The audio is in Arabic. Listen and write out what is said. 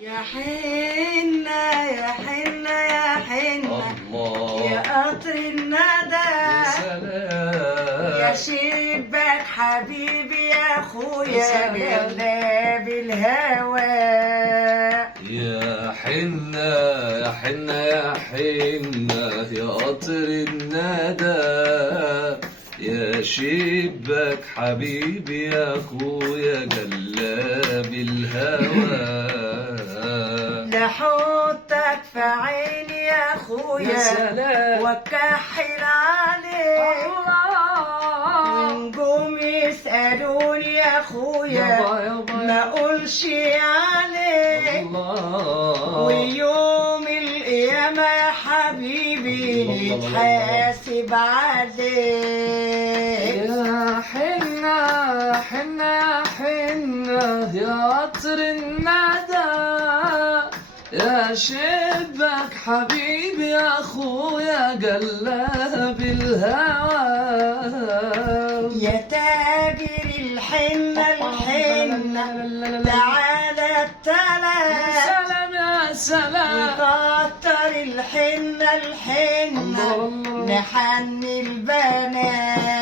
يا حنة يا حنة يا حنة الله يا قطر الندى سلام يا شباك حبيبي يا اخويا سلام. بغلاب الهوى يا حنة يا حنة يا حنة يا قطر الندى يا شباك حبيبي يا اخويا جلاب الهوى لحطك في عيني يا يا اخويا سلام وكحل عليك ونجوم يسألوني يا اخويا يابا ما اقولش عليك الله ويوم القيامة يا حبيبي نتحاسب عليك يا حنة حنة يا حنة يا قطر الندى يا شبك حبيبي يا اخويا جلاب الهوى يا تاجر الحنة الحنة تعالى التلات سلام يا سلام وكتر الحنة الحنة الله الله نحني البنات